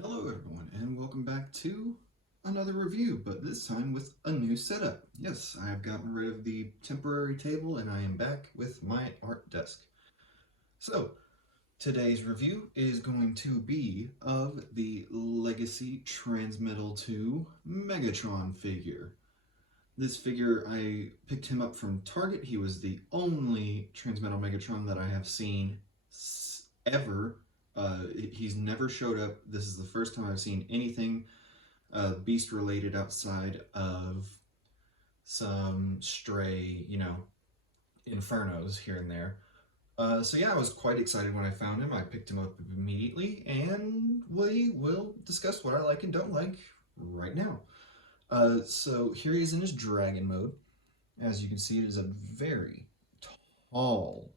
Hello everyone and welcome back to another review, but this time with a new setup. Yes, I have gotten rid of the temporary table and I am back with my art desk. So, today's review is going to be of the Legacy Transmetal 2 Megatron figure. This figure, I picked him up from Target. He was the only Transmetal Megatron that I have seen ever. He's never showed up. This is the first time I've seen anything Beast related outside of some stray, infernos here and there. So yeah, I was quite excited when I found him. I picked him up immediately, and we will discuss what I like and don't like right now. So here he is in his dragon mode. As you can see, it is a very tall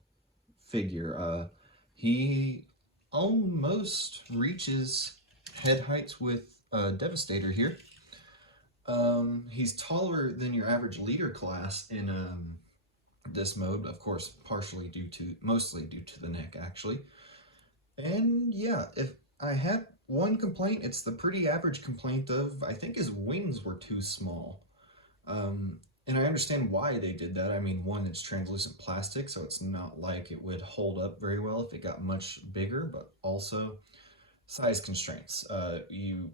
figure. He almost reaches head heights with Devastator here. He's taller than your average leader class in this mode, of course, mostly due to the neck, actually. And yeah, if I had one complaint, it's the pretty average complaint of I think his wings were too small. And I understand why they did that. I mean, one, it's translucent plastic, so it's not like it would hold up very well if it got much bigger, but also size constraints. You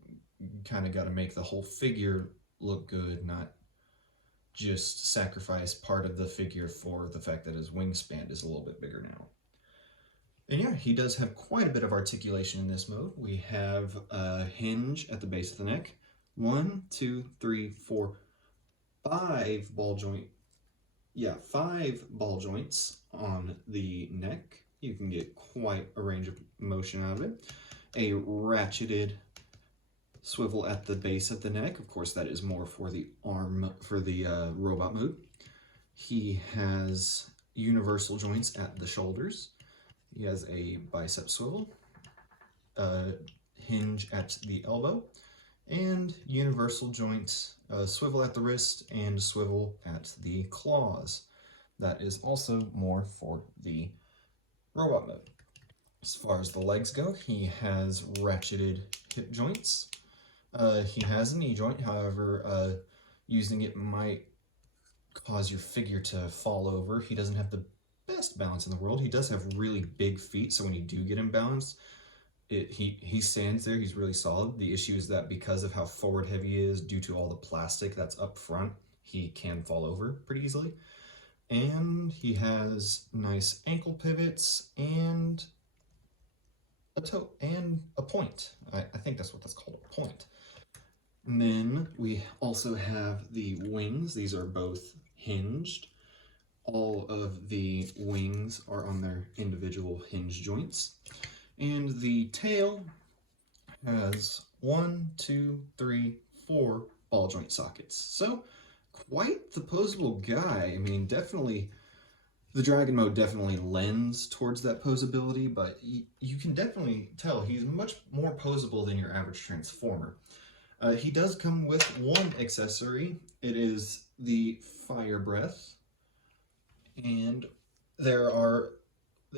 kind of got to make the whole figure look good, not just sacrifice part of the figure for the fact that his wingspan is a little bit bigger now. And yeah, he does have quite a bit of articulation in this mode. We have a hinge at the base of the neck. 1, 2, 3, 4, 5 ball joint. Yeah, 5 ball joints on the neck. You can get quite a range of motion out of it. A ratcheted swivel at the base of the neck. Of course, that is more for the robot mode. He has universal joints at the shoulders. He has a bicep swivel, hinge at the elbow, and universal joints, swivel at the wrist and swivel at the claws. That is also more for the robot mode. As far as the legs go, he has ratcheted hip joints. He has a knee joint, however, using it might cause your figure to fall over. He doesn't have the best balance in the world. He does have really big feet, so when you do get imbalanced, he stands there, he's really solid. The issue is that because of how forward heavy he is, due to all the plastic that's up front, he can fall over pretty easily. And he has nice ankle pivots and a toe and a point. I think that's what that's called, a point. And then we also have the wings. These are both hinged. All of the wings are on their individual hinge joints. And the tail has 1, 2, 3, 4 ball joint sockets. So quite the posable guy. I mean, definitely the dragon mode definitely lends towards that posability, but you can definitely tell he's much more posable than your average transformer. He does come with one accessory. It is the fire breath. And there are,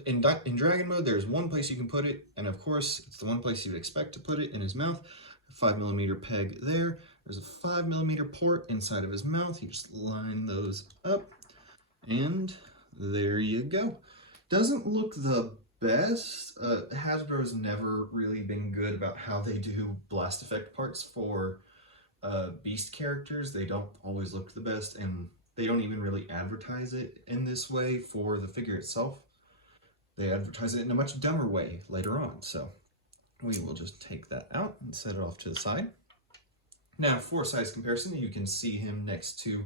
in dragon mode, there's one place you can put it, and of course, it's the one place you'd expect to put it, in his mouth. A 5mm peg there. There's a 5mm port inside of his mouth. You just line those up, and there you go. Doesn't look the best. Hasbro's never really been good about how they do blast effect parts for Beast characters. They don't always look the best, and they don't even really advertise it in this way for the figure itself. They advertise it in a much dumber way later on, so we will just take that out and set it off to the side. Now, for size comparison, you can see him next to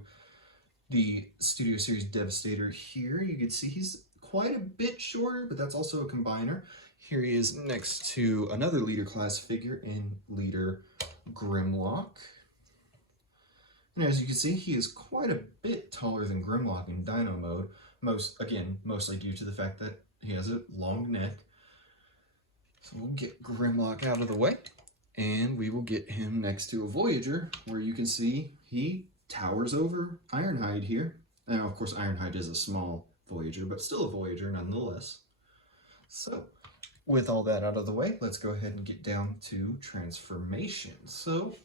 the Studio Series Devastator here. You can see he's quite a bit shorter, but that's also a combiner. Here he is next to another leader class figure in Leader Grimlock. And as you can see, he is quite a bit taller than Grimlock in Dino mode, mostly due to the fact that he has a long neck. So we'll get Grimlock out of the way, and we will get him next to a Voyager, where you can see he towers over Ironhide here. Now, of course, Ironhide is a small Voyager, but still a Voyager nonetheless. So, with all that out of the way, let's go ahead and get down to transformation. So,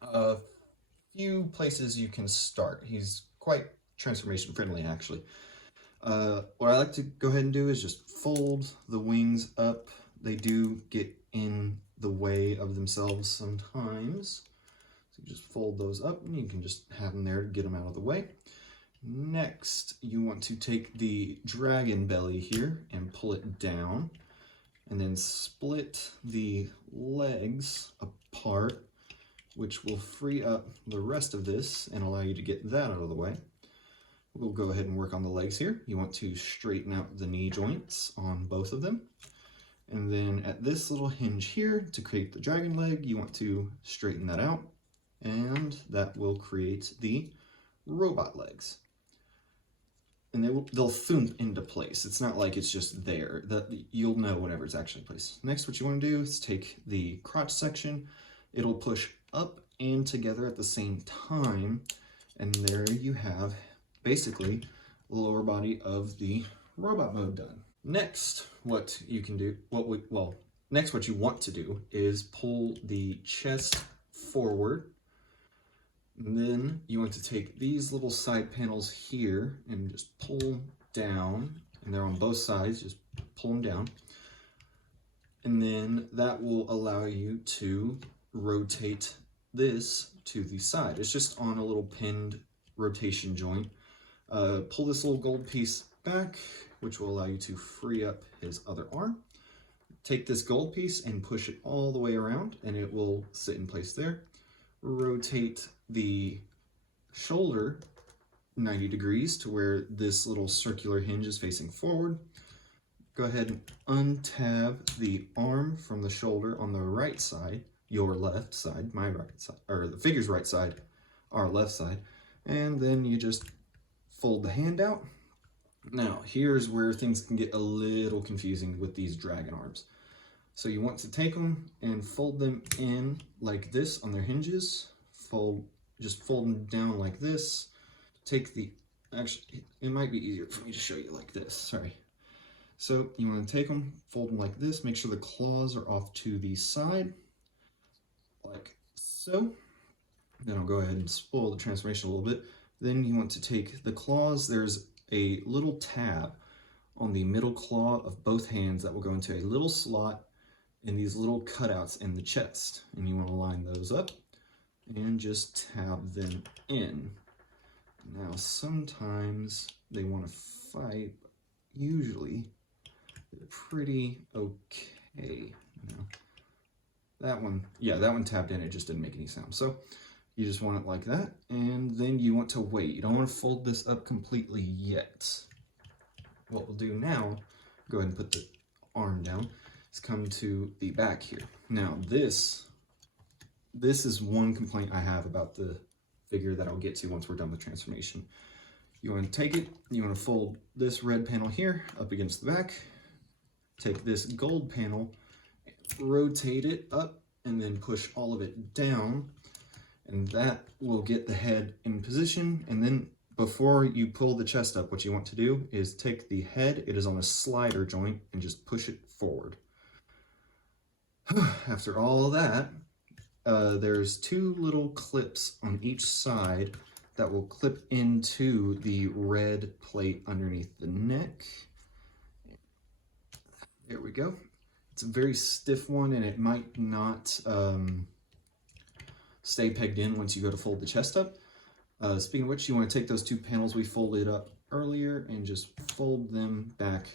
a few places you can start. He's quite transformation friendly, actually. What I like to go ahead and do is just fold the wings up. They do get in the way of themselves sometimes. So you just fold those up and you can just have them there to get them out of the way. Next, you want to take the dragon belly here and pull it down, and then split the legs apart, which will free up the rest of this and allow you to get that out of the way. We'll go ahead and work on the legs here. You want to straighten out the knee joints on both of them. And then at this little hinge here, to create the dragon leg, you want to straighten that out, and that will create the robot legs. And they'll thump into place. It's not like it's just there. You'll know whenever it's actually placed. Next, what you want to do is take the crotch section. It'll push up and together at the same time, and there you have basically the lower body of the robot mode done. Next, what you can do, next what you want to do is pull the chest forward. And then you want to take these little side panels here and just pull them down, and they're on both sides, just pull them down. And then that will allow you to rotate this to the side. It's just on a little pinned rotation joint. Pull this little gold piece back, which will allow you to free up his other arm. Take this gold piece and push it all the way around, and it will sit in place there. Rotate the shoulder 90 degrees to where this little circular hinge is facing forward. Go ahead and untab the arm from the shoulder on the right side, your left side, my right side, or the figure's right side, our left side, and then you just fold the hand out. Now, here's where things can get a little confusing with these dragon arms. So you want to take them and fold them in like this on their hinges. Just fold them down like this. Actually, it might be easier for me to show you like this, sorry. So you want to take them, fold them like this, make sure the claws are off to the side, like so. Then I'll go ahead and spoil the transformation a little bit. Then you want to take the claws, there's a little tab on the middle claw of both hands that will go into a little slot in these little cutouts in the chest. And you want to line those up and just tab them in. Now sometimes they want to fight, but usually they're pretty okay. That one tapped in, it just didn't make any sound. So you just want it like that, and then you want to wait. You don't want to fold this up completely yet. What we'll do now, go ahead and put the arm down, is come to the back here. Now this is one complaint I have about the figure that I'll get to once we're done with transformation. You want to take it, you want to fold this red panel here up against the back, take this gold panel, rotate it up, and then push all of it down, and that will get the head in position. And then before you pull the chest up, what you want to do is take the head, it is on a slider joint, and just push it forward. After all of that, there's two little clips on each side that will clip into the red plate underneath the neck. There we go. It's a very stiff one, and it might not stay pegged in once you go to fold the chest up. Speaking of which, you want to take those two panels we folded up earlier and just fold them back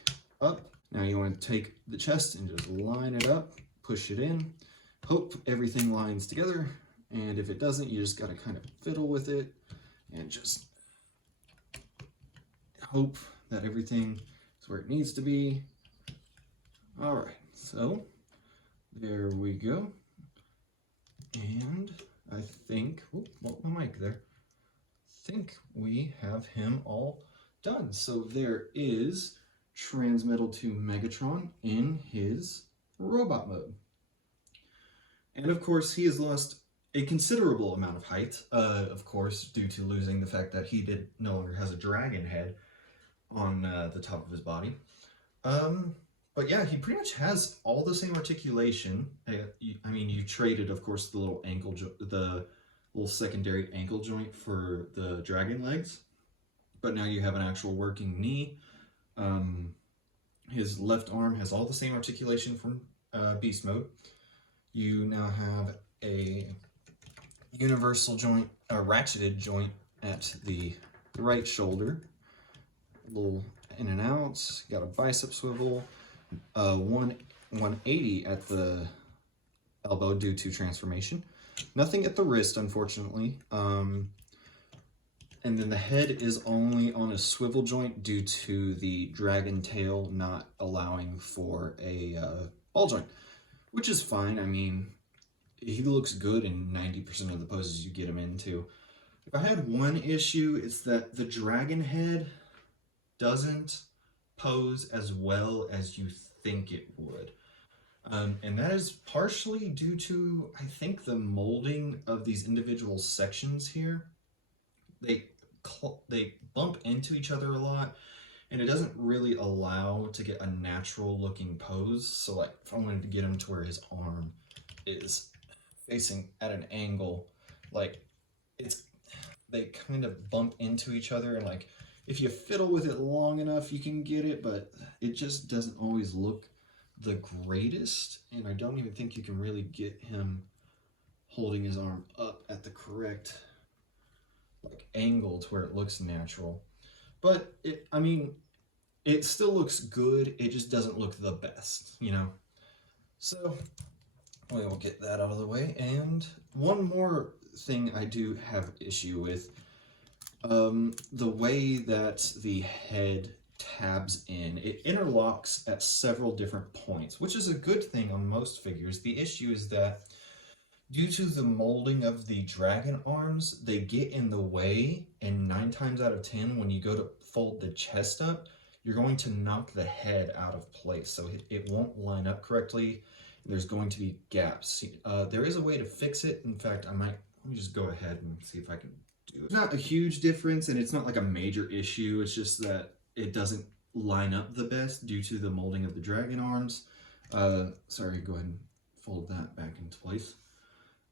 up. Now you want to take the chest and just line it up, push it in, hope everything lines together, and if it doesn't, you just got to kind of fiddle with it and just hope that everything is where it needs to be. All right, so there we go. And I think, my mic there. I think we have him all done. So there is Transmetal to Megatron in his robot mode. And of course, he has lost a considerable amount of height, of course, due to losing the fact that he no longer has a dragon head on the top of his body. But yeah, he pretty much has all the same articulation. I mean, you traded, of course, the little the little secondary ankle joint for the dragon legs, but now you have an actual working knee. Um, his left arm has all the same articulation from Beast Mode. You now have a universal joint, a ratcheted joint at the right shoulder. A little in and out. Got a bicep swivel. 180 at the elbow due to transformation. Nothing at the wrist, unfortunately. And then the head is only on a swivel joint due to the dragon tail not allowing for a ball joint, which is fine. I mean, he looks good in 90% of the poses you get him into. If I had one issue, it's that the dragon head doesn't pose as well as you think it would. And that is partially due to, I think, the molding of these individual sections here. They bump into each other a lot, and it doesn't really allow to get a natural looking pose. So like if I wanted to get him to where his arm is facing at an angle, like they kind of bump into each other, and like if you fiddle with it long enough you can get it, but it just doesn't always look the greatest. And I don't even think you can really get him holding his arm up at the correct like angle to where it looks natural. But I mean, it still looks good, it just doesn't look the best, you know. So we will get that out of the way. And one more thing I do have issue with, the way that the head tabs in. It interlocks at several different points, which is a good thing on most figures. The issue is that due to the molding of the dragon arms, they get in the way, and 9 times out of 10 when you go to fold the chest up, you're going to knock the head out of place, so it won't line up correctly. There's going to be gaps. There is a way to fix it. In fact, let me just go ahead and see if I can do it. It's not a huge difference, and it's not like a major issue. It's just that it doesn't line up the best due to the molding of the dragon arms. Sorry, go ahead and fold that back into place.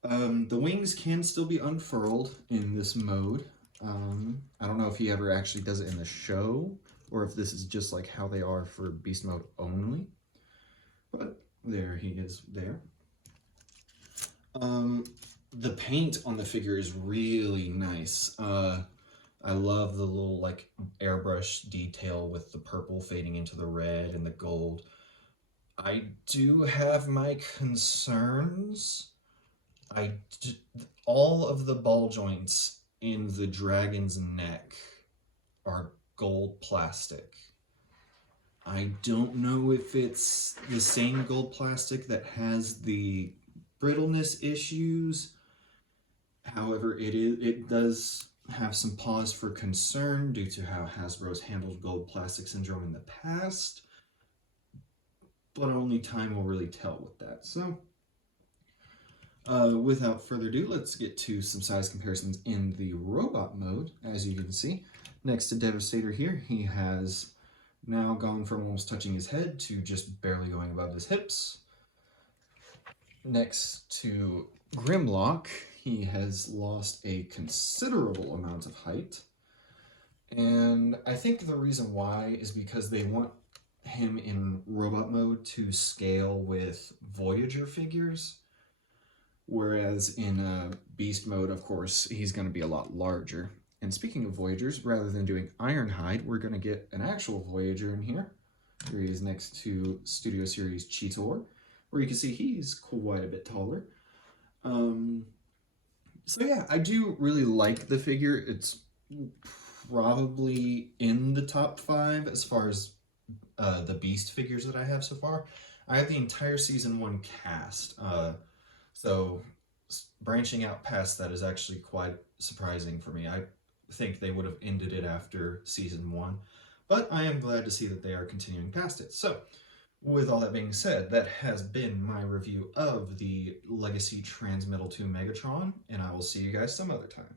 The wings can still be unfurled in this mode. I don't know if he ever actually does it in the show, or if this is just like how they are for Beast Mode only. But there he is there. The paint on the figure is really nice. I love the little like airbrush detail with the purple fading into the red and the gold. I do have my concerns. All of the ball joints in the dragon's neck are gold plastic. I don't know if it's the same gold plastic that has the brittleness issues. However, it does have some pause for concern due to how Hasbro's handled gold plastic syndrome in the past, but only time will really tell with that. So without further ado, let's get to some size comparisons in the robot mode. As you can see, next to Devastator here, he has now gone from almost touching his head to just barely going above his hips. Next to Grimlock, he has lost a considerable amount of height. And I think the reason why is because they want him in robot mode to scale with Voyager figures. Whereas in Beast mode, of course, he's going to be a lot larger. And speaking of Voyagers, rather than doing Ironhide, we're going to get an actual Voyager in here. Here he is next to Studio Series Cheetor, where you can see he's quite a bit taller. So yeah, I do really like the figure. It's probably in the top 5 as far as the Beast figures that I have so far. I have the entire Season 1 cast, so branching out past that is actually quite surprising for me. I think they would have ended it after Season 1, but I am glad to see that they are continuing past it. So, with all that being said, that has been my review of the Legacy Transmetal 2 Megatron, and I will see you guys some other time.